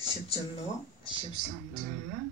10절로 13절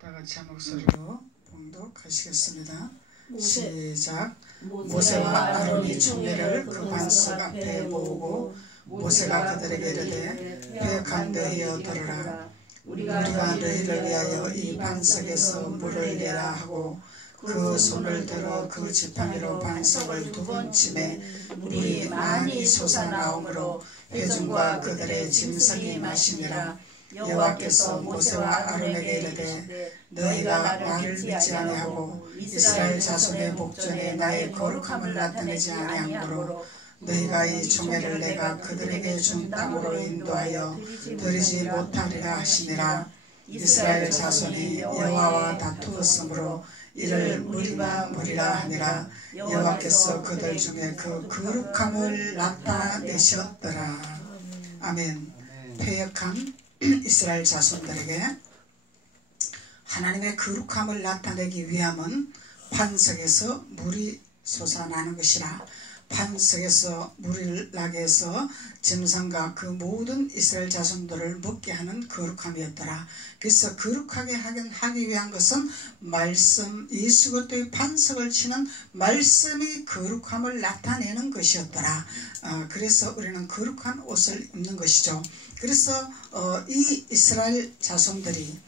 다같이 한 목소리로 봉독하시겠습니다. 시작. 모세와 아론이 총회를 그 반석 앞에 모으고 모세가 그들에게 이르되 배역한 너희여 들으라. 우리가 너희를 위하여 이 반석에서 물을 내라 하고 그 손을 들어 그 지팡이로 반석을 2번 치매 물이 많이 솟아나오므로 회중과 그들의 짐승이 마시니라. 여호와께서 모세와 아론에게 이르되 너희가 나를 믿지 아니하고 이스라엘 자손의 목전에 나의 거룩함을 나타내지 아니하므로 너희가 이 총회를 내가 그들에게 준 땅으로 인도하여 들이지 못하리라 하시니라. 이스라엘 자손이 여호와와 다투었으므로 이를 무리라 하니라. 여호와께서 그들 중에 그 거룩함을 나타내셨더라. 아멘. 패역한 이스라엘 자손들에게 하나님의 거룩함을 나타내기 위함은 반석에서 물이 솟아나는 것이라. 반석에서 물을 나게 해서 짐승과 그 모든 이스라엘 자손들을 먹게 하는 거룩함이었더라. 그래서 거룩하게 하기 위한 것은 말씀, 예수 그리스도의 반석을 치는 말씀이 거룩함을 나타내는 것이었더라. 그래서 우리는 거룩한 옷을 입는 것이죠. 그래서 이 이스라엘 자손들이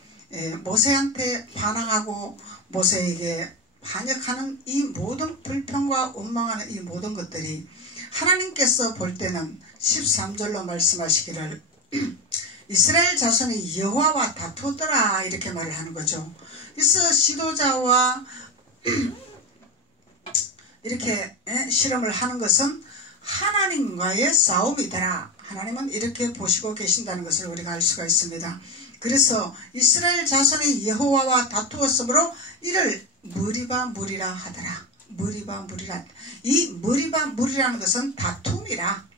모세한테 반항하고 모세에게 반역하는 이 모든 불평과 원망하는 이 모든 것들이 하나님께서 볼 때는 13절로 말씀하시기를 이스라엘 자손이 여호와와 다투더라 이렇게 말을 하는 거죠. 그래서 지도자와 이렇게 실험을 하는 것은 하나님과의 싸움이더라. 하나님은 이렇게 보시고 계신다는 것을 우리가 알 수가 있습니다. 그래서 이스라엘 자손이 여호와와 다투었으므로 이를 무리바 무리라 하더라. 무리바 무리라. 이 무리바 무리라는 것은 다툼이라.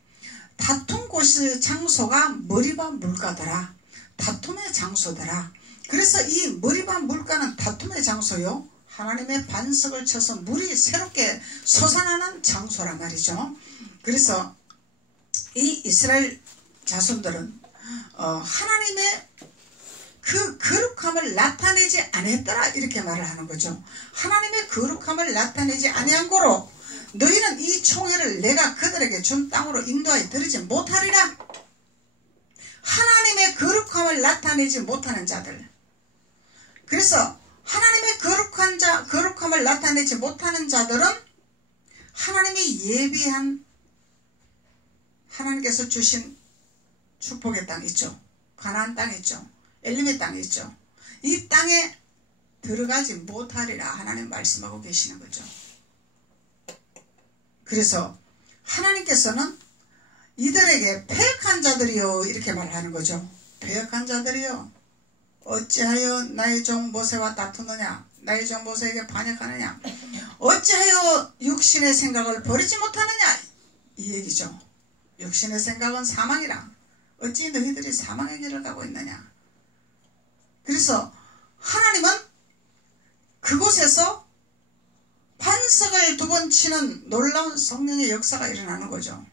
다툼 곳의 장소가 무리바 물가더라. 다툼의 장소더라. 그래서 이 무리바 물가는 다툼의 장소요. 하나님의 반석을 쳐서 물이 새롭게 솟아나는 장소란 말이죠. 그래서 이 이스라엘 자손들은 하나님의 그 거룩함을 나타내지 아니했더라 이렇게 말을 하는 거죠. 하나님의 거룩함을 나타내지 아니한 거로 너희는 이 총회를 내가 그들에게 준 땅으로 인도하여 들이지 못하리라. 하나님의 거룩함을 나타내지 못하는 자들. 그래서 하나님의 거룩함을 나타내지 못하는 자들은 하나님이 예비한 하나님께서 주신 축복의 땅 있죠. 가나안 땅 있죠. 엘림의 땅이 있죠. 이 땅에 들어가지 못하리라 하나님 말씀하고 계시는 거죠. 그래서 하나님께서는 이들에게 패역한 자들이요 이렇게 말하는 거죠. 패역한 자들이요 어찌하여 나의 종 모세와 다투느냐. 나의 종 모세에게 반역하느냐. 어찌하여 육신의 생각을 버리지 못하느냐. 이 얘기죠. 육신의 생각은 사망이라. 어찌 너희들이 사망의 길을 가고 있느냐. 그래서 하나님은 그곳에서 반석을 2번 치는 놀라운 성령의 역사가 일어나는 거죠.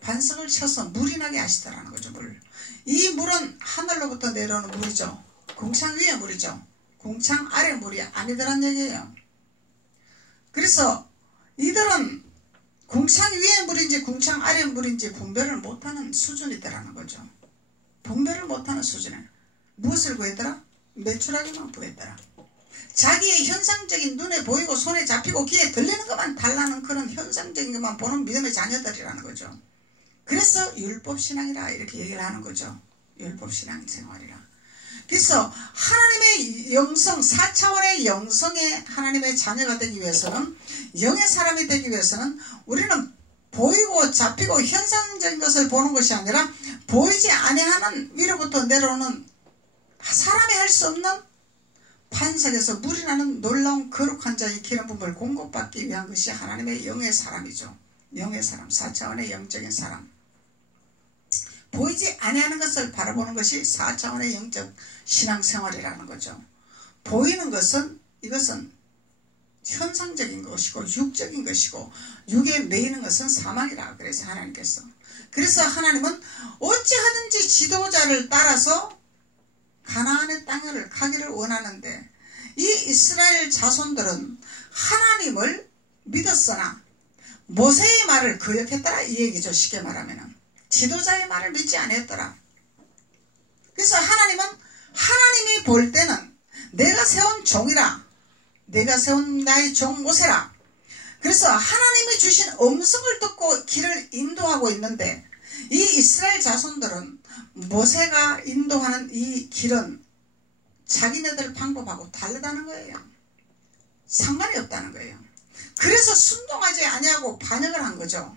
반석을 쳐서 물이 나게 하시더라는 거죠. 물. 이 물은 하늘로부터 내려오는 물이죠. 궁창 위의 물이죠. 궁창 아래 물이 아니더란 얘기예요. 그래서 이들은 궁창 위의 물인지 궁창 아래 물인지 분별을 못하는 수준이더라는 거죠. 분별을 못하는 수준에 무엇을 구했더라? 매출하기만 구했더라. 자기의 현상적인 눈에 보이고 손에 잡히고 귀에 들리는 것만 달라는 그런 현상적인 것만 보는 믿음의 자녀들이라는 거죠. 그래서 율법신앙이라 이렇게 얘기를 하는 거죠. 율법신앙 생활이라. 그래서 하나님의 영성, 4차원의 영성의 하나님의 자녀가 되기 위해서는, 영의 사람이 되기 위해서는 우리는 보이고 잡히고 현상적인 것을 보는 것이 아니라 보이지 아니하는 위로부터 내려오는 사람이 할 수 없는 반석에서 물이 나는 놀라운 거룩한 자의 기름 부음을 공급받기 위한 것이 하나님의 영의 사람이죠. 영의 사람, 4차원의 영적인 사람. 보이지 아니하는 것을 바라보는 것이 4차원의 영적 신앙생활이라는 거죠. 보이는 것은 이것은 현상적인 것이고 육적인 것이고 육에 매이는 것은 사망이라 그래서 하나님께서. 그래서 하나님은 어찌하든지 지도자를 따라서 가나안의 땅을 가기를 원하는데 이 이스라엘 자손들은 하나님을 믿었으나 모세의 말을 거역했더라 이 얘기죠. 쉽게 말하면 지도자의 말을 믿지 않았더라. 그래서 하나님은 하나님이 볼 때는 내가 세운 종이라, 내가 세운 나의 종 모세라. 그래서 하나님이 주신 음성을 듣고 길을 인도하고 있는데 이 이스라엘 자손들은 모세가 인도하는 이 길은 자기네들 방법하고 다르다는 거예요. 상관이 없다는 거예요. 그래서 순종하지 아니하고 반역을 한 거죠.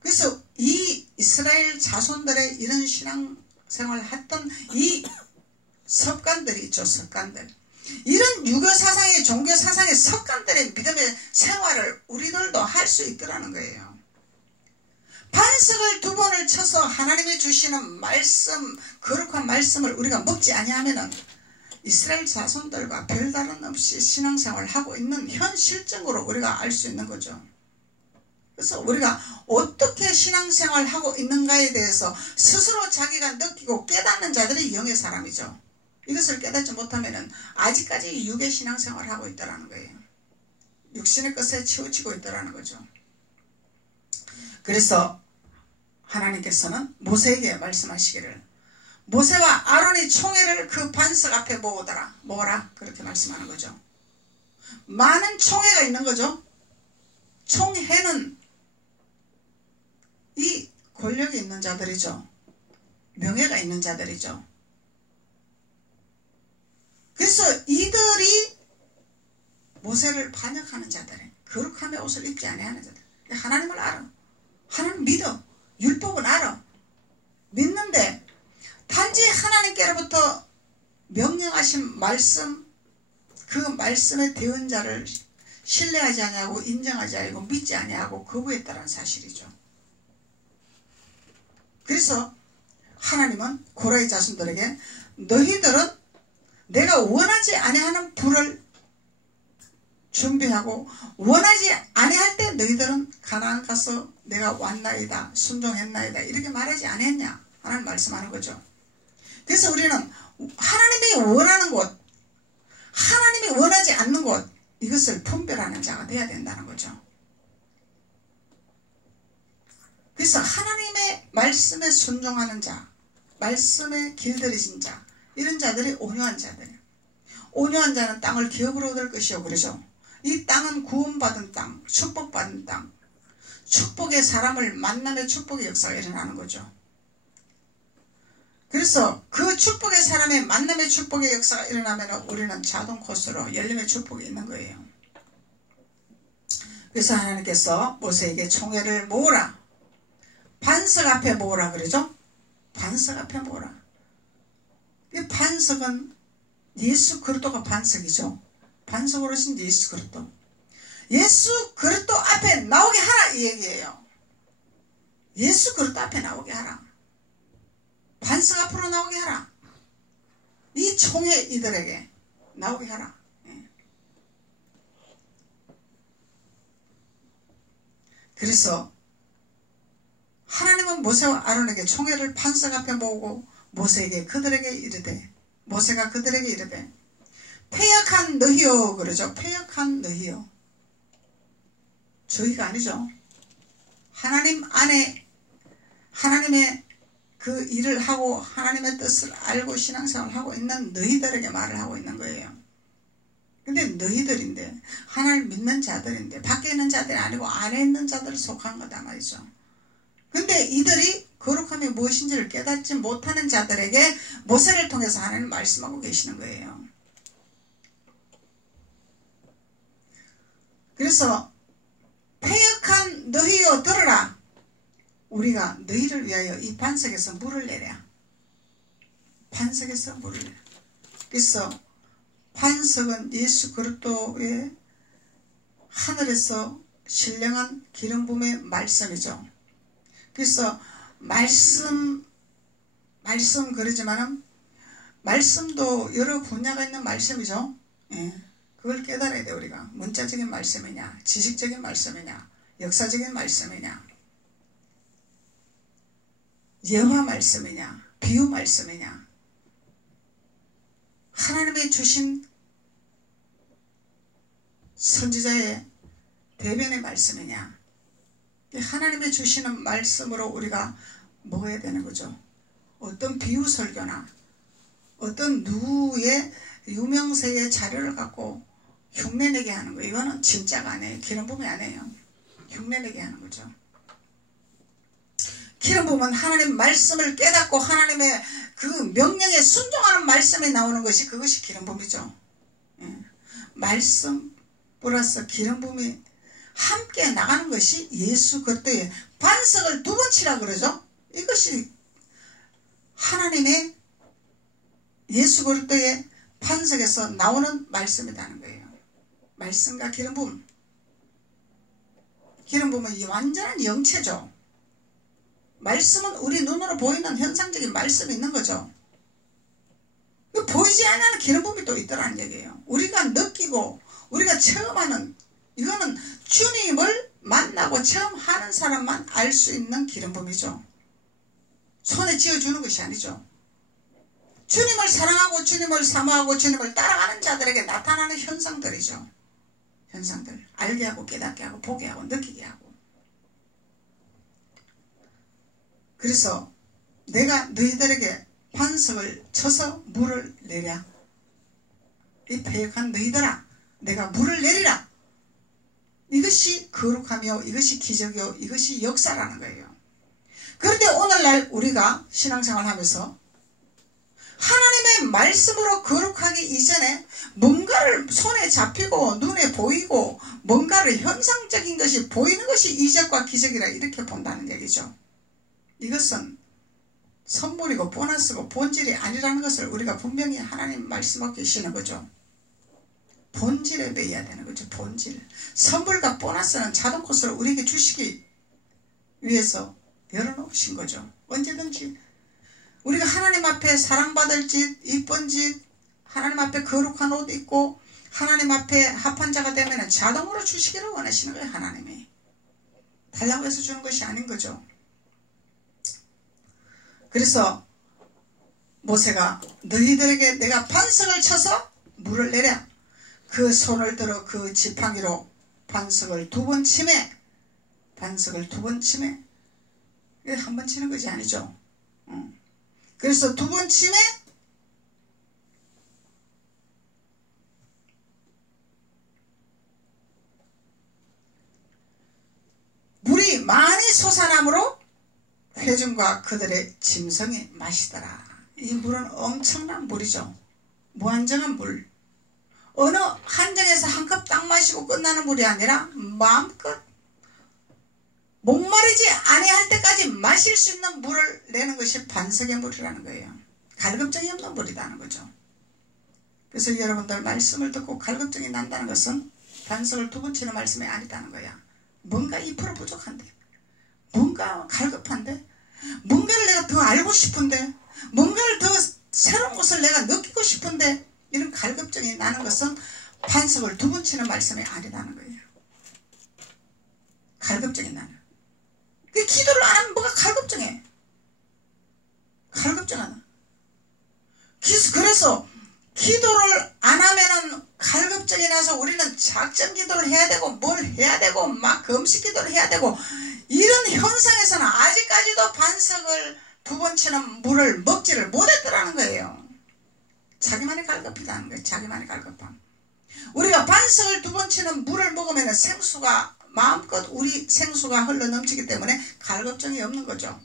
그래서 이 이스라엘 자손들의 이런 신앙생활을 했던 이 습관들이 있죠. 습관들. 이런 유교사상의 종교사상의 습관들의 믿음의 생활을 우리들도 할 수 있더라는 거예요. 반석을 2번을 쳐서 하나님이 주시는 말씀, 거룩한 말씀을 우리가 먹지 아니하면은 이스라엘 자손들과 별다른 없이 신앙생활을 하고 있는 현실적으로 우리가 알 수 있는 거죠. 그래서 우리가 어떻게 신앙생활을 하고 있는가에 대해서 스스로 자기가 느끼고 깨닫는 자들이 영의 사람이죠. 이것을 깨닫지 못하면 아직까지 육의 신앙생활을 하고 있다는 거예요. 육신의 것에 치우치고 있다는 거죠. 그래서 하나님께서는 모세에게 말씀하시기를 모세와 아론이 총회를 그 반석 앞에 모으라 그렇게 말씀하는 거죠. 많은 총회가 있는 거죠. 총회는 이 권력이 있는 자들이죠. 명예가 있는 자들이죠. 그래서 이들이 모세를 반역하는 자들이 거룩함의 옷을 입지 아니하는 자들. 하나님을 알아. 하나님 믿어. 율법은 알아. 믿는데 단지 하나님께로부터 명령하신 말씀, 그 말씀의 대언자를 신뢰하지 아니하고 인정하지 아니하고 믿지 아니하고 거부했다는 사실이죠. 그래서 하나님은 고라의 자손들에게 너희들은 내가 원하지 아니하는 불을 준비하고 원하지 아니할 때 너희들은 가나안 가서 내가 왔나이다 순종했나이다 이렇게 말하지 않았냐 하나님 말씀하는 거죠. 그래서 우리는 하나님이 원하는 곳, 하나님이 원하지 않는 곳 이것을 분별하는 자가 되어야 된다는 거죠. 그래서 하나님의 말씀에 순종하는 자, 말씀에 길들이신 자 이런 자들이 온유한 자들이에요. 온유한 자는 땅을 기업으로 얻을 것이요 그러죠. 이 땅은 구원받은 땅, 축복받은 땅, 축복의 사람을 만남의 축복의 역사가 일어나는 거죠. 그래서 그 축복의 사람의 만남의 축복의 역사가 일어나면 우리는 자동 코스로 열림의 축복이 있는 거예요. 그래서 하나님께서 모세에게 총회를 모으라. 반석 앞에 모으라 그러죠. 반석 앞에 모으라. 이 반석은 예수 그리스도가 반석이죠. 반석으로 오신 예수 그리스도. 예수 그리스도 앞에 나오게 하라 이 얘기예요. 예수 그리스도 앞에 나오게 하라. 반석 앞으로 나오게 하라. 이 총회 이들에게 나오게 하라. 그래서 하나님은 모세와 아론에게 총회를 반석 앞에 모으고 모세에게 그들에게 이르되 모세가 그들에게 이르되 패역한 너희요 그러죠. 패역한 너희요. 저희가 아니죠. 하나님 안에 하나님의 그 일을 하고 하나님의 뜻을 알고 신앙생활을 하고 있는 너희들에게 말을 하고 있는 거예요. 근데 너희들인데 하나님 믿는 자들인데 밖에 있는 자들이 아니고 안에 있는 자들을 속한 거다 말이죠. 근데 이들이 거룩함이 무엇인지를 깨닫지 못하는 자들에게 모세를 통해서 하나님 말씀하고 계시는 거예요. 그래서 패역한 너희여 들으라. 우리가 너희를 위하여 이 반석에서 물을 내랴. 반석에서 물을 내랴. 그래서 반석은 예수 그리스도의 하늘에서 신령한 기름 부음의 말씀이죠. 그래서 말씀 그러지만은 말씀도 여러 분야가 있는 말씀이죠. 예. 그걸 깨달아야 돼 우리가. 문자적인 말씀이냐 지식적인 말씀이냐 역사적인 말씀이냐 예화 말씀이냐, 비유 말씀이냐, 하나님의 주신 선지자의 대변의 말씀이냐. 하나님의 주시는 말씀으로 우리가 먹어야 되는 거죠. 어떤 비유 설교나 어떤 누구의 유명세의 자료를 갖고 흉내내게 하는 거, 이거는 진짜가 아니에요. 기름 부음이 아니에요. 흉내내게 하는 거죠. 기름 부음은 하나님 말씀을 깨닫고 하나님의 그 명령에 순종하는 말씀이 나오는 것이, 그것이 기름 부음이죠. 말씀 플러스 기름 부음이 함께 나가는 것이 예수 그리스도의 반석을 두 번 치라 그러죠. 이것이 하나님의 예수 그리스도의 반석에서 나오는 말씀이라는 거예요. 말씀과 기름 부음. 기름 부음은 이 완전한 영체죠. 말씀은 우리 눈으로 보이는 현상적인 말씀이 있는 거죠. 보이지 않는 기름 부음이 또 있더라는 얘기예요. 우리가 느끼고 우리가 체험하는, 이거는 주님을 만나고 처음 하는 사람만 알 수 있는 기름 부음이죠. 손에 쥐어주는 것이 아니죠. 주님을 사랑하고 주님을 사모하고 주님을 따라가는 자들에게 나타나는 현상들이죠. 현상들. 알게 하고 깨닫게 하고 보게 하고 느끼게 하고. 그래서 내가 너희들에게 반석을 쳐서 물을 내랴. 이 패역한 너희들아, 내가 물을 내리라. 이것이 거룩하며 이것이 기적이요 이것이 역사라는 거예요. 그런데 오늘날 우리가 신앙생활 하면서 하나님의 말씀으로 거룩하기 이전에 뭔가를 손에 잡히고 눈에 보이고 뭔가를 현상적인 것이 보이는 것이 이적과 기적이라 이렇게 본다는 얘기죠. 이것은 선물이고 보너스고 본질이 아니라는 것을 우리가 분명히 하나님 말씀하고 계시는 거죠. 본질에 매여야 되는 거죠. 본질. 선물과 보너스는 자동 코스를 우리에게 주시기 위해서 열어놓으신 거죠. 언제든지 우리가 하나님 앞에 사랑받을 짓, 이쁜 짓, 하나님 앞에 거룩한 옷 입고 하나님 앞에 합한 자가 되면 자동으로 주시기를 원하시는 거예요. 하나님이. 달라고 해서 주는 것이 아닌 거죠. 그래서 모세가 너희들에게 내가 반석을 쳐서 물을 내랴. 그 손을 들어 그 지팡이로 반석을 두 번 치매. 반석을 두 번 치매. 한 번 치는 것이 아니죠. 그래서 두 번 치매 물이 많이 솟아나므로 회중과 그들의 짐승이 마시더라. 이 물은 엄청난 물이죠. 무한정한 물. 어느 한정에서 한 컵 딱 마시고 끝나는 물이 아니라 마음껏 목마르지 아니할 때까지 마실 수 있는 물을 내는 것이 반석의 물이라는 거예요. 갈급증이 없는 물이라는 거죠. 그래서 여러분들 말씀을 듣고 갈급증이 난다는 것은 반석을 두 번 치는 말씀이 아니다는 거야. 뭔가 2% 부족한데, 뭔가 갈급한데, 뭔가를 내가 더 알고 싶은데, 뭔가를 더 새로운 것을 내가 느끼고 싶은데, 이런 갈급증이 나는 것은 반석을 두 번 치는 말씀이 아니라는 거예요. 갈급증이 나는. 기도를 안 하면 뭐가 갈급증해? 갈급증하나. 그래서 기도를 안 하면은 갈급증이 나서 우리는 작정 기도를 해야 되고 뭘 해야 되고 막 금식 기도를 해야 되고 이런 현상에서는 아직까지도 반석을 두 번 치는 물을 먹지를 못했더라는 거예요. 자기만이 갈급하다는 거예요. 자기만이 갈급함. 우리가 반석을 두 번 치는 물을 먹으면 생수가 마음껏 우리 생수가 흘러넘치기 때문에 갈급증이 없는 거죠.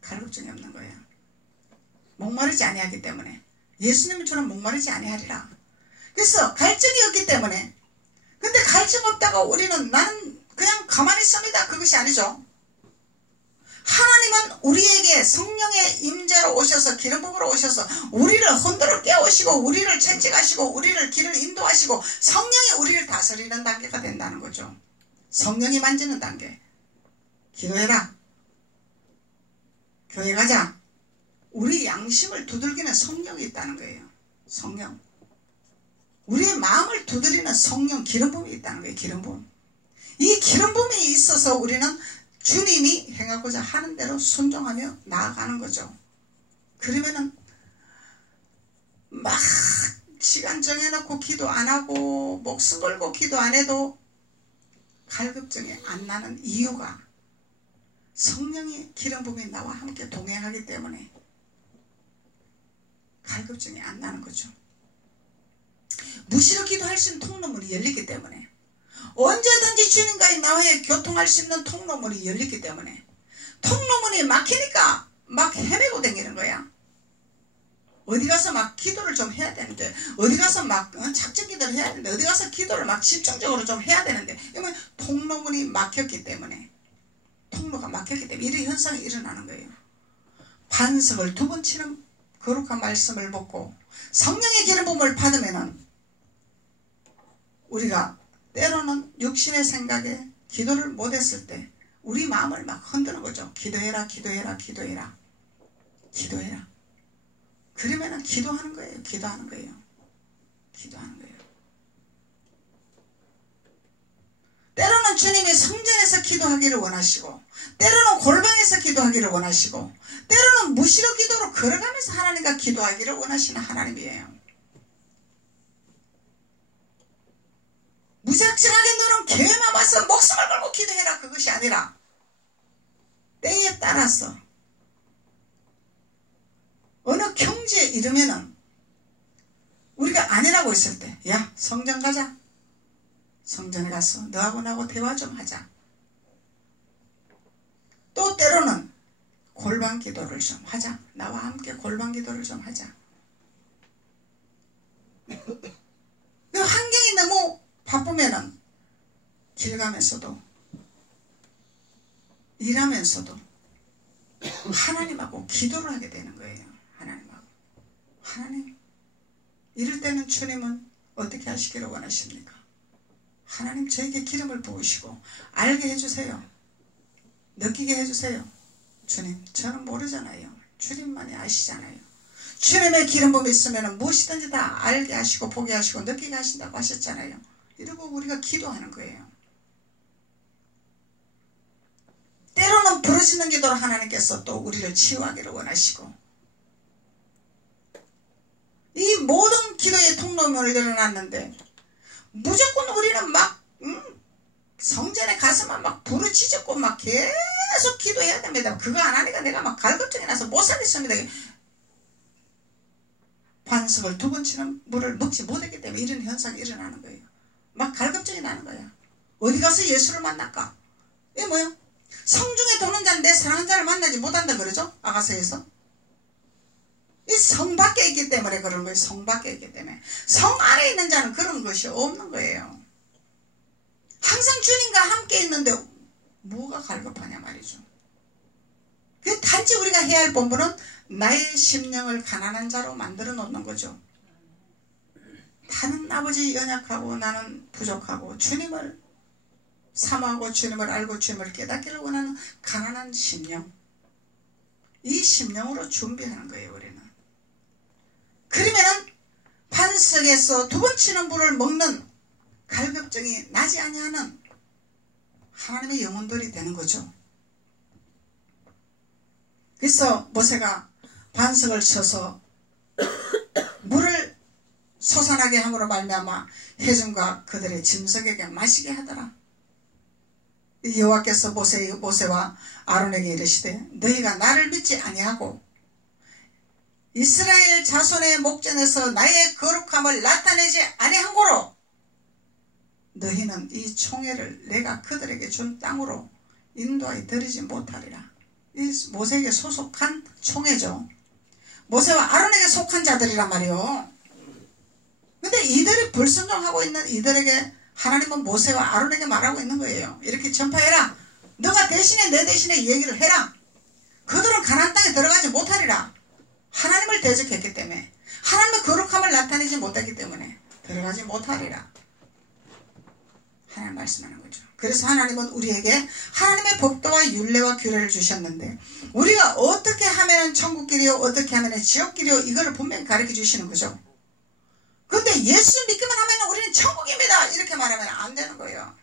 갈급증이 없는 거예요. 목마르지 아니하기 때문에. 예수님처럼 목마르지 아니하리라. 그래서 갈증이 없기 때문에. 근데 갈증 없다가 우리는 나는 그냥 가만히 있습니다. 그것이 아니죠. 하나님은 우리에게 성령의 임재로 오셔서 기름 부음으로 오셔서 우리를 흔들어 깨우시고 우리를 채찍하시고 우리를 길을 인도하시고 성령이 우리를 다스리는 단계가 된다는 거죠. 성령이 만지는 단계. 기도해라. 교회 가자. 우리 양심을 두들기는 성령이 있다는 거예요. 성령. 우리의 마음을 두드리는 성령 기름 부음이 있다는 거예요. 기름 부음. 이 기름 부음이 있어서 우리는 주님이 행하고자 하는 대로 순종하며 나아가는 거죠. 그러면은 막 시간 정해놓고 기도 안 하고 목숨 걸고 기도 안 해도 갈급증이 안 나는 이유가 성령의 기름 부음이 나와 함께 동행하기 때문에 갈급증이 안 나는 거죠. 무시로 기도할 수 있는 통로문이 열리기 때문에 언제든지 주님과의 나와의 교통할 수 있는 통로문이 열리기 때문에 통로문이 막히니까 막 헤매고 다니는 거야. 어디 가서 막 기도를 좀 해야 되는데 어디 가서 막 작전 기도를 해야 되는데 어디 가서 기도를 막 집중적으로 좀 해야 되는데 이건 통로문이 막혔기 때문에 통로가 막혔기 때문에 이런 현상이 일어나는 거예요. 반석을 2번 치는 거룩한 말씀을 먹고 성령의 기름 부음을 받으면은 우리가 때로는 육신의 생각에 기도를 못했을 때 우리 마음을 막 흔드는 거죠. 기도해라 기도해라 기도해라 기도해라. 그러면은 기도하는 거예요. 기도하는 거예요. 기도하는 거예요. 때로는 주님이 성전에서 기도하기를 원하시고 때로는 골방에서 기도하기를 원하시고 때로는 무시로 기도로 걸어가면서 하나님과 기도하기를 원하시는 하나님이에요. 무작정하게 너는 교회만 와서 목숨을 걸고 기도해라 그것이 아니라 때에 따라서 어느 경지에 이르면은 우리가 아니라고 했을 때 야 성전 가자. 성전에 가서 너하고 나하고 대화 좀 하자. 또 때로는 골방 기도를 좀 하자. 나와 함께 골방 기도를 좀 하자. 환경이 너무 바쁘면은 길 가면서도 일하면서도 하나님하고 기도를 하게 되는 거예요. 하나님하고. 하나님 이럴 때는 주님은 어떻게 하시기를 원하십니까? 하나님 저에게 기름을 부으시고 알게 해주세요. 느끼게 해주세요. 주님 저는 모르잖아요. 주님만이 아시잖아요. 주님의 기름 부음이 있으면 무엇이든지 다 알게 하시고 보게 하시고 느끼게 하신다고 하셨잖아요. 이러고 우리가 기도하는 거예요. 때로는 부르시는 기도로 하나님께서 또 우리를 치유하기를 원하시고 이 모든 기도의 통로문을 열어놨는데 무조건 우리는 막 성전에 가서만 막 부르짖고 막 계속 기도해야 됩니다. 그거 안 하니까 내가 막 갈급증이 나서 못 살겠습니다. 반석을 2번 치는 물을 먹지 못했기 때문에 이런 현상이 일어나는 거예요. 막 갈급증이 나는 거야. 어디 가서 예수를 만날까? 이게 뭐요? 성중에 도는 자는 내 사랑하는 자를 만나지 못한다 그러죠? 아가서에서. 이 성 밖에 있기 때문에 그런 거예요. 성 밖에 있기 때문에. 성 안에 있는 자는 그런 것이 없는 거예요. 항상 주님과 함께 있는데 뭐가 갈급하냐 말이죠. 단지 우리가 해야 할 본분은 나의 심령을 가난한 자로 만들어 놓는 거죠. 나는 아버지 연약하고 나는 부족하고 주님을 사모하고 주님을 알고 주님을 깨닫기를 원하는 가난한 심령. 이 심령으로 준비하는 거예요. 우리는. 그러면은 반석에서 2번 치는 불을 먹는 갈급증이 나지 아니하는 하나님의 영혼들이 되는 거죠. 그래서 모세가 반석을 쳐서 물을 솟아나게 함으로 말미암아 회중과 그들의 짐승에게 마시게 하더라. 여호와께서 모세와 아론에게 이르시되 너희가 나를 믿지 아니하고 이스라엘 자손의 목전에서 나의 거룩함을 나타내지 아니한 고로 너희는 이 총회를 내가 그들에게 준 땅으로 인도하여 드리지 못하리라. 이 모세에게 소속한 총회죠. 모세와 아론에게 속한 자들이란 말이요. 근데 이들이 불순종하고 있는 이들에게 하나님은 모세와 아론에게 말하고 있는 거예요. 이렇게 전파해라. 너가 대신에 내 대신에 얘기를 해라. 그들은 가나안 땅에 들어가지 못하리라. 하나님을 대적했기 때문에 하나님의 거룩함을 나타내지 못했기 때문에 들어가지 못하리라. 하나님 말씀하는 거죠. 그래서 하나님은 우리에게 하나님의 법도와 율례와 규례를 주셨는데 우리가 어떻게 하면 천국길이요 어떻게 하면 지옥길이요 이거를 분명히 가르쳐 주시는 거죠. 근데 예수 믿기만 하면 우리는 천국입니다 이렇게 말하면 안 되는 거예요.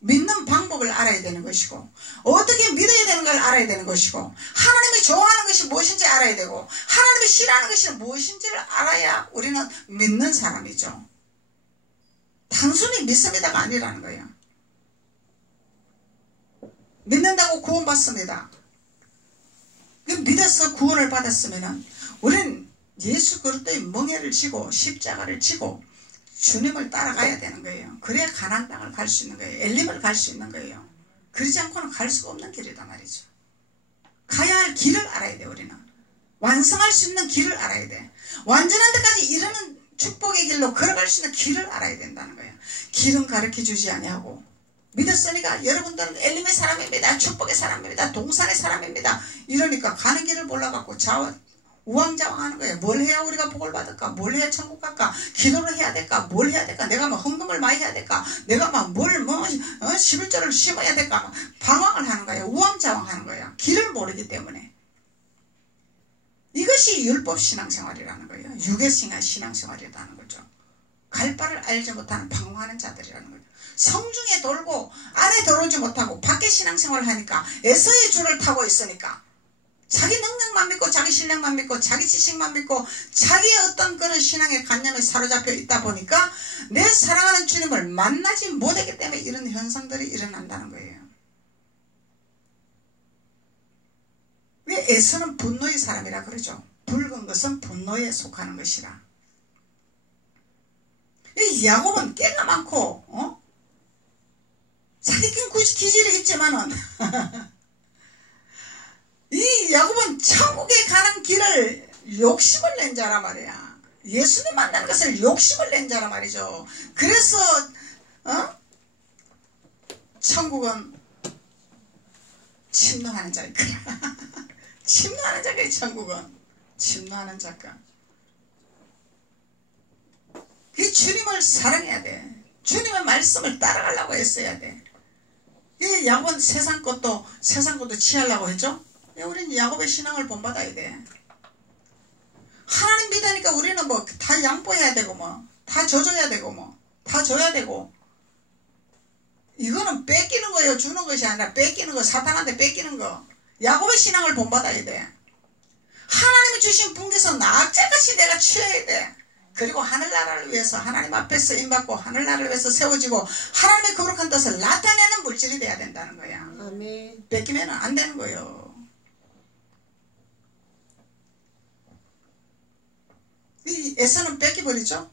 믿는 방법을 알아야 되는 것이고 어떻게 믿어야 되는 걸 알아야 되는 것이고 하나님이 좋아하는 것이 무엇인지 알아야 되고 하나님이 싫어하는 것이 무엇인지를 알아야 우리는 믿는 사람이죠. 단순히 믿습니다가 아니라는 거예요. 믿는다고 구원받습니다. 믿어서 구원을 받았으면 우리는 예수 그리스도의 멍에를 지고 십자가를 지고 주님을 따라가야 되는 거예요. 그래야 가나안 땅을 갈 수 있는 거예요. 엘림을 갈 수 있는 거예요. 그러지 않고는 갈 수가 없는 길이다 말이죠. 가야 할 길을 알아야 돼. 우리는 완성할 수 있는 길을 알아야 돼. 완전한 데까지 이르는 축복의 길로 걸어갈 수 있는 길을 알아야 된다는 거예요. 길은 가르쳐주지 아니하고 믿었으니까 여러분들은 엘림의 사람입니다. 축복의 사람입니다. 동산의 사람입니다. 이러니까 가는 길을 몰라갖고 우왕좌왕하는 거예요. 뭘 해야 우리가 복을 받을까? 뭘 해야 천국 갈까? 기도를 해야 될까? 뭘 해야 될까? 내가 뭐 헌금을 많이 해야 될까? 내가 막 11조를 심어야 될까? 방황을 하는 거예요. 우왕좌왕하는 거예요. 길을 모르기 때문에. 이것이 율법 신앙생활이라는 거예요. 유괴신앙 신앙생활이라는 거죠. 갈 바를 알지 못하는 방황하는 자들이라는 거죠. 성중에 돌고 안에 들어오지 못하고 밖에 신앙생활을 하니까 에서의 줄을 타고 있으니까 자기 능력만 믿고 자기 신랑만 믿고 자기 지식만 믿고 자기의 어떤 그런 신앙의 관념에 사로잡혀 있다 보니까 내 사랑하는 주님을 만나지 못하기 때문에 이런 현상들이 일어난다는 거예요. 왜 에서는 분노의 사람이라 그러죠. 붉은 것은 분노에 속하는 것이라. 이 야곱은 깨가 많고 자기는 기질이 있지만은 이 야곱은 천국에 가는 길을 욕심을 낸 자란 말이야. 예수님 만나는 것을 욕심을 낸 자란 말이죠. 그래서 천국은 침노하는 자일 거야. 침노하는 자가 천국은 침노하는 자가. 이 주님을 사랑해야 돼. 주님의 말씀을 따라가려고 했어야 돼. 이 야곱은 세상 것도 취하려고 했죠. 우리는 야곱의 신앙을 본받아야 돼. 하나님 믿으니까 우리는 뭐 다 양보해야 되고 뭐 다 져줘야 되고 뭐 다 줘야 되고 이거는 뺏기는 거예요. 주는 것이 아니라 뺏기는 거. 사탄한테 뺏기는 거. 야곱의 신앙을 본받아야 돼. 하나님이 주신 분께서 낙제같이 내가 취해야 돼. 그리고 하늘나라를 위해서 하나님 앞에서 임받고 하늘나라를 위해서 세워지고 하나님의 거룩한 뜻을 나타내는 물질이 돼야 된다는 거야. 아멘. 뺏기면 안 되는 거예요. 이 에서는 뺏기버리죠.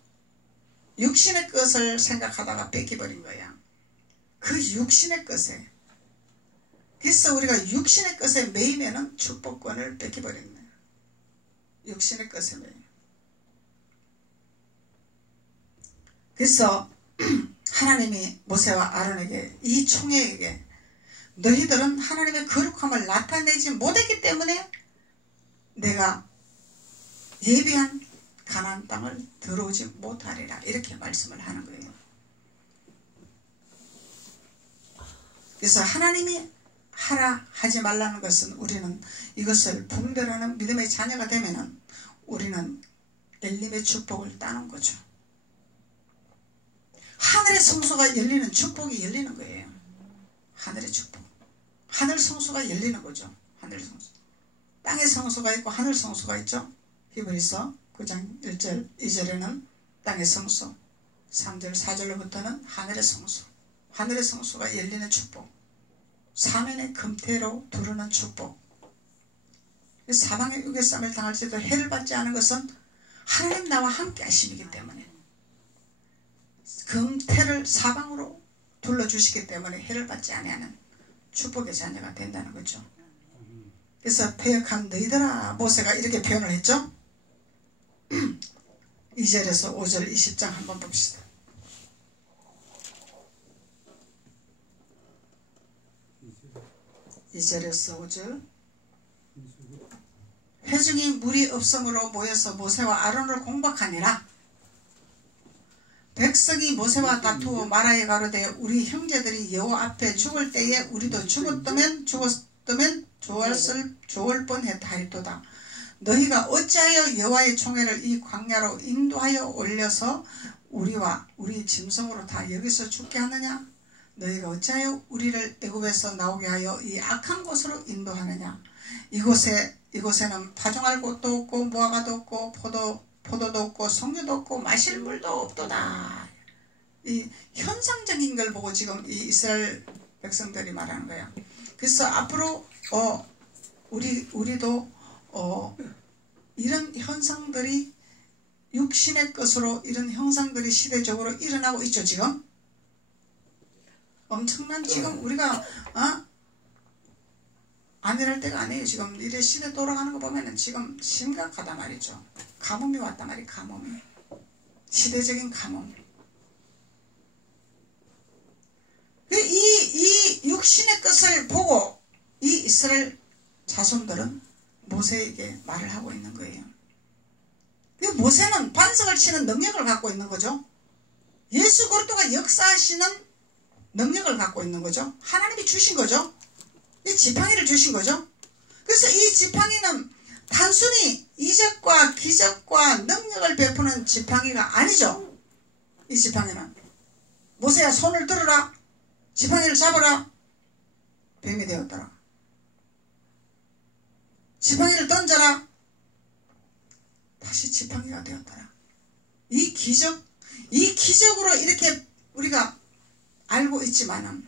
육신의 것을 생각하다가 뺏기버린 거야. 그 육신의 것에. 그래서 우리가 육신의 것에 매이면은 축복권을 뺏기버린 거야. 육신의 것에 매이. 그래서 하나님이 모세와 아론에게 이 총회에게 너희들은 하나님의 거룩함을 나타내지 못했기 때문에 내가 예비한 가나안 땅을 들어오지 못하리라 이렇게 말씀을 하는 거예요. 그래서 하나님이 하라 하지 말라는 것은 우리는 이것을 분별하는 믿음의 자녀가 되면은 우리는 엘림의 축복을 따는 거죠. 하늘의 성소가 열리는 축복이 열리는 거예요. 하늘의 축복. 하늘 성소가 열리는 거죠. 하늘 성소. 땅의 성소가 있고 하늘 성소가 있죠. 히브리서 9장 1절 2절에는 땅의 성소, 3절 4절로부터는 하늘의 성소. 하늘의 성소가 열리는 축복. 사면의 금태로 두르는 축복. 사방의 유괴쌈을 당할지도 해를 받지 않은 것은 하나님 나와 함께 하심이기 때문에 금태를 사방으로 둘러주시기 때문에 해를 받지 아니하는 축복의 자녀가 된다는 거죠. 그래서 패역한 너희들아 모세가 이렇게 표현을 했죠. 2절에서 5절 20장 한번 봅시다. 2절에서 5절 회중이 물이 없음으로 모여서 모세와 아론을 공박하니라. 백성이 모세와 다투어 말하여 가로되 우리 형제들이 여호와 앞에 죽을 때에 우리도 죽었으면 좋을 뻔했다이도다. 너희가 어찌하여 여호와의 총회를 이 광야로 인도하여 올려서 우리와 우리 짐승으로 다 여기서 죽게 하느냐? 너희가 어찌하여 우리를 애굽에서 나오게 하여 이 악한 곳으로 인도하느냐. 이곳에는 파종할 곳도 없고 무화과도 없고 포도도 없고 석류도 없고 마실 물도 없도다. 이 현상적인 걸 보고 지금 이 이스라엘 백성들이 말하는 거야. 그래서 앞으로 우리도 이런 현상들이 육신의 것으로 이런 형상들이 시대적으로 일어나고 있죠. 지금 엄청난 지금 우리가 안 이럴 때가 아니에요. 지금 이래 시대 돌아가는 거 보면은 지금 심각하다 말이죠. 가뭄이 왔단 말이에요. 가뭄이. 시대적인 가뭄. 이 육신의 것을 보고 이 이스라엘 자손들은 모세에게 말을 하고 있는 거예요. 모세는 반석을 치는 능력을 갖고 있는 거죠. 예수 그리스도가 역사하시는 능력을 갖고 있는 거죠. 하나님이 주신 거죠. 이 지팡이를 주신 거죠. 그래서 이 지팡이는 단순히 이적과 기적과 능력을 베푸는 지팡이가 아니죠. 이 지팡이는 모세야 손을 들어라. 지팡이를 잡아라. 뱀이 되었더라. 지팡이를 던져라. 다시 지팡이가 되었더라. 이 기적으로 이렇게 우리가 알고 있지만은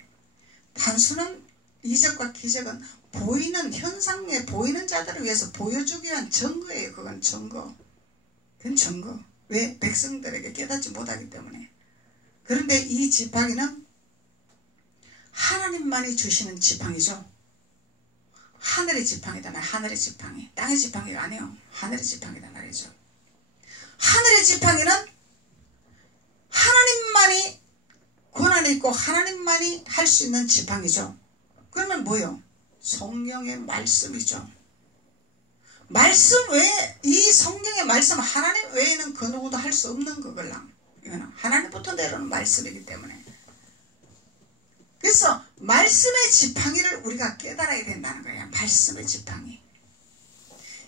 단순한 이적과 기적은 보이는 현상에 보이는 자들을 위해서 보여주기 위한 증거예요. 그건 증거. 그건 증거. 왜? 백성들에게 깨닫지 못하기 때문에. 그런데 이 지팡이는 하나님만이 주시는 지팡이죠. 하늘의 지팡이다 말이에요. 하늘의 지팡이. 땅의 지팡이가 아니에요. 하늘의 지팡이다 말이죠. 하늘의 지팡이는 하나님만이 권한이 있고 하나님만이 할 수 있는 지팡이죠. 그러면 뭐예요? 성경의 말씀이죠. 말씀 외에 이 성경의 말씀 하나님 외에는 그 누구도 할 수 없는 거걸라. 이거는 하나님부터 내려오는 말씀이기 때문에. 그래서 말씀의 지팡이를 우리가 깨달아야 된다는 거예요. 말씀의 지팡이.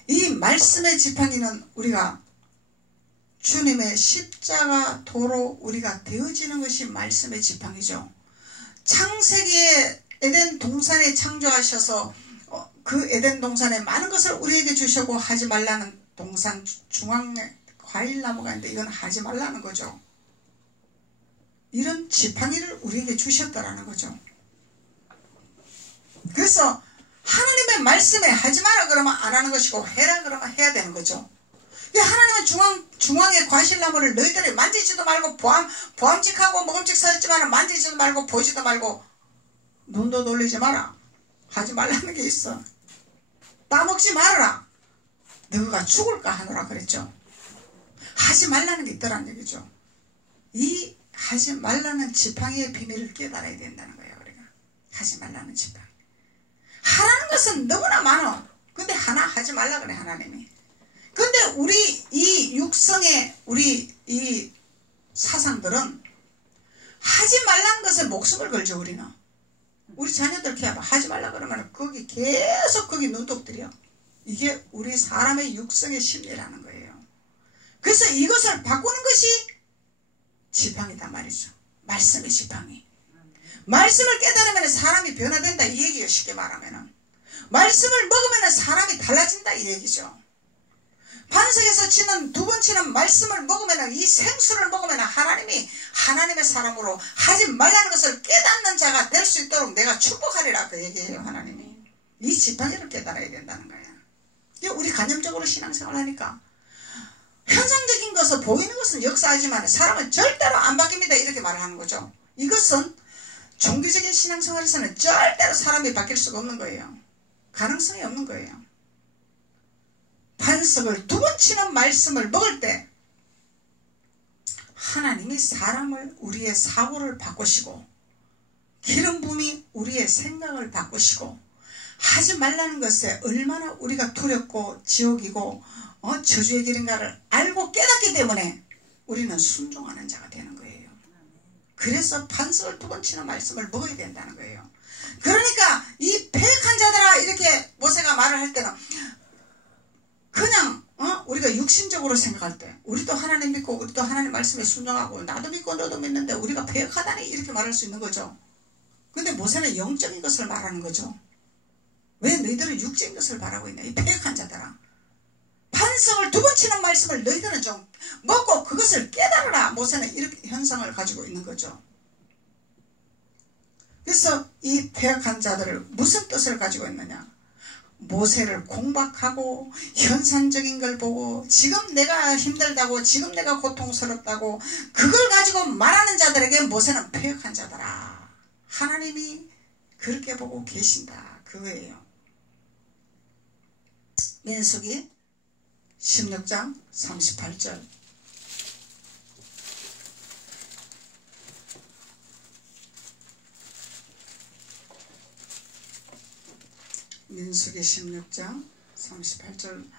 이 말씀의 지팡이는 우리가 주님의 십자가 도로 우리가 되어지는 것이 말씀의 지팡이죠. 창세기에 에덴 동산에 창조하셔서 그 에덴 동산에 많은 것을 우리에게 주시고 하지 말라는 동산 중앙에 과일나무가 있는데 이건 하지 말라는 거죠. 이런 지팡이를 우리에게 주셨다라는 거죠. 그래서 하나님의 말씀에 하지 마라 그러면 안 하는 것이고 해라 그러면 해야 되는 거죠. 하나님은 중앙의 과실나무를 너희들이 만지지도 말고 보암직하고 먹음직스럽지만 만지지도 말고 보지도 말고 눈도 돌리지 마라. 하지 말라는 게 있어. 따먹지 말아라. 너가 죽을까 하노라 그랬죠. 하지 말라는 게 있더란 얘기죠. 이 하지 말라는 지팡이의 비밀을 깨달아야 된다는 거예요. 우리가 하지 말라는 지팡이. 하라는 것은 너무나 많아. 근데 하나 하지 말라 그래 하나님이. 근데 우리 이 육성의 우리 이 사상들은 하지 말라는 것에 목숨을 걸죠. 우리는 우리 자녀들 이렇게 하지 말라 그러면 거기 계속 거기 눈독 들여. 이게 우리 사람의 육성의 심리라는 거예요. 그래서 이것을 바꾸는 것이 지팡이다 말이죠. 말씀의 지팡이. 말씀을 깨달으면 사람이 변화된다 이 얘기예요. 쉽게 말하면 말씀을 먹으면 사람이 달라진다 이 얘기죠. 반석에서 치는 두 번 치는 말씀을 먹으면 이 생수를 먹으면 하나님이 하나님의 사람으로 하지 말라는 것을 깨닫는 자가 될 수 있도록 내가 축복하리라 그 얘기예요. 하나님이 이 지팡이를 깨달아야 된다는 거예요. 우리 간접적으로 신앙생활을 하니까 현상적인 것을 보이는 것은 역사하지만 사람은 절대로 안 바뀝니다 이렇게 말을 하는 거죠. 이것은 종교적인 신앙생활에서는 절대로 사람이 바뀔 수가 없는 거예요. 가능성이 없는 거예요. 반석을 두 번 치는 말씀을 먹을 때 하나님이 사람을 우리의 사고를 바꾸시고 기름 부음이 우리의 생각을 바꾸시고 하지 말라는 것에 얼마나 우리가 두렵고 지옥이고 저주의 길인가를 알고 깨닫기 때문에 우리는 순종하는 자가 되는 거예요. 그래서 반석을 두 번 치는 말씀을 먹어야 된다는 거예요. 그러니까 이 패역한 자들아 이렇게 모세가 말을 할 때는 그냥 우리가 육신적으로 생각할 때 우리도 하나님 믿고 우리도 하나님 말씀에 순종하고 나도 믿고 너도 믿는데 우리가 패역하다니 이렇게 말할 수 있는 거죠. 근데 모세는 영적인 것을 말하는 거죠. 왜 너희들은 육적인 것을 말하고 있냐, 이 패역한 자들아. 반석을 2번 치는 말씀을 너희들은 좀 먹고 그것을 깨달으라. 모세는 이렇게 현상을 가지고 있는 거죠. 그래서 이 패역한 자들을 무슨 뜻을 가지고 있느냐, 모세를 공박하고 현상적인 걸 보고 지금 내가 힘들다고, 지금 내가 고통스럽다고 그걸 가지고 말하는 자들에게 모세는 패역한 자더라. 하나님이 그렇게 보고 계신다, 그거예요. 민수기 16장 38절. 민수기 16장 38절.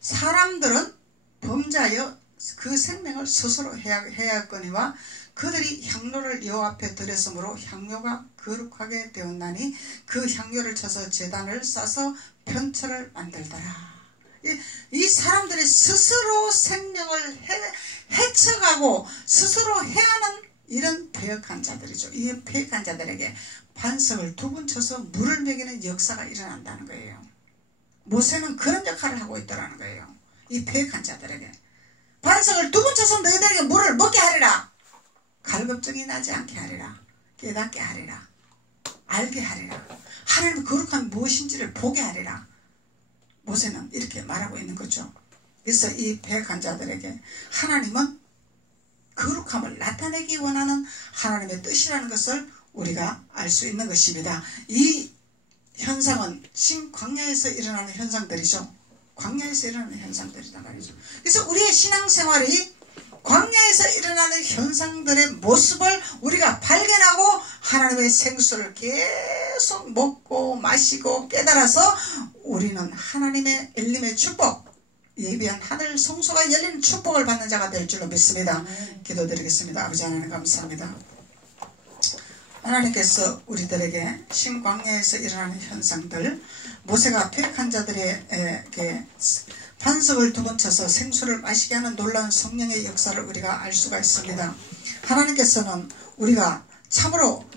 사람들은 범죄하여 그 생명을 스스로 해하였거니와 그들이 향료를 여호와 앞에 드렸으므로 향료가 거룩하게 되었나니 그 향료를 쳐서 제단을 싸서 편처를 만들더라. 이 사람들이 스스로 생명을 해쳐가고 스스로 해하는 이런 패역한 자들이죠. 이 패역한 자들에게 반석을 2번 쳐서 물을 먹이는 역사가 일어난다는 거예요. 모세는 그런 역할을 하고 있다는 거예요. 이 패역한 자들에게 반석을 2번 쳐서 너희들에게 물을 먹게 하리라. 갈급증이 나지 않게 하리라. 깨닫게 하리라. 알게 하리라. 하나님의 거룩함이 무엇인지를 보게 하리라. 모세는 이렇게 말하고 있는 거죠. 그래서 이 패역한 자들에게 하나님은 거룩함을 나타내기 원하는 하나님의 뜻이라는 것을 우리가 알 수 있는 것입니다. 이 현상은 신광야에서 일어나는 현상들이죠. 광야에서 일어나는 현상들이란 말이죠. 그래서 우리의 신앙생활이 광야에서 일어나는 현상들의 모습을 우리가 발견하고 하나님의 생수를 계속 먹고 마시고 깨달아서 우리는 하나님의 엘림의 축복, 예비한 하늘 성소가 열리는 축복을 받는 자가 될 줄로 믿습니다. 기도드리겠습니다. 아버지 하나님 감사합니다. 하나님께서 우리들에게 신광야에서 일어나는 현상들, 모세가 패역한 자들에게 반석을 2번 쳐서 생수를 마시게 하는 놀라운 성령의 역사를 우리가 알 수가 있습니다. 하나님께서는 우리가 참으로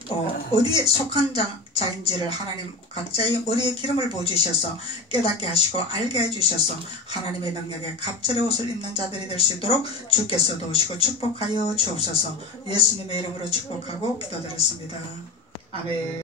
어디에 속한 자인지를 하나님 각자의 머리에 기름을 부어주셔서 깨닫게 하시고 알게 해주셔서 하나님의 능력에 갑절의 옷을 입는 자들이 될 수 있도록 주께서 도우시고 축복하여 주옵소서. 예수님의 이름으로 축복하고 기도드렸습니다. 아멘.